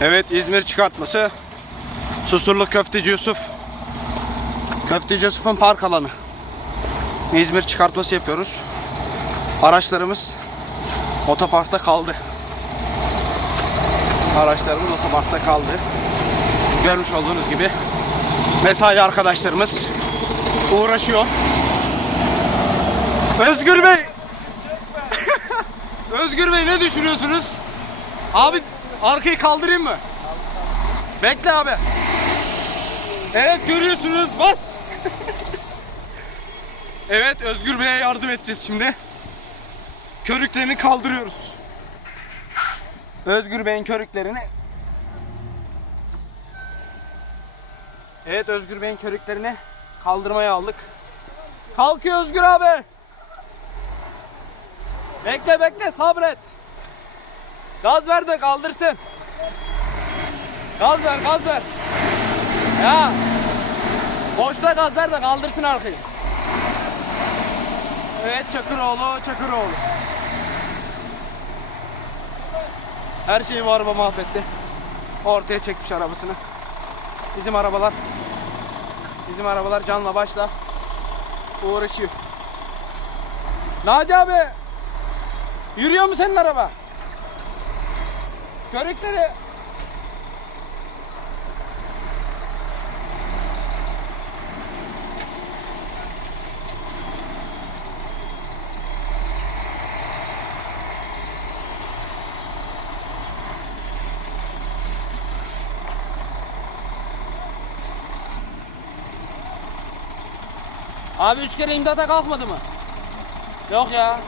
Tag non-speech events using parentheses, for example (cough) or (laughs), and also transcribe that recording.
Evet İzmir çıkartması. Susurluk Köfteci Yusuf. Köfteci Yusuf'un park alanı. İzmir çıkartması yapıyoruz. Araçlarımız otoparkta kaldı. Araçlarımız otoparkta kaldı. Görmüş olduğunuz gibi mesai arkadaşlarımız uğraşıyor. Özgür Bey! (laughs) Özgür Bey ne düşünüyorsunuz? Abi arkayı kaldırayım mı? Bekle abi. Evet görüyorsunuz bas. (laughs) evet Özgür Bey'e yardım edeceğiz şimdi. Körüklerini kaldırıyoruz. Özgür Bey'in körüklerini. Evet Özgür Bey'in körüklerini kaldırmaya aldık. Kalkıyor Özgür abi. Bekle bekle sabret. Gaz ver de kaldırsın. Gaz ver gaz ver. Ya. Boşta gaz ver de kaldırsın arkayı. Evet Çakıroğlu Çakıroğlu. Her şeyi bu araba mahvetti. Ortaya çekmiş arabasını. Bizim arabalar Bizim arabalar canla başla uğraşıyor. Naci abi Yürüyor mu senin araba? Körükleri Abi üç kere imdada kalkmadı mı? Yok ya.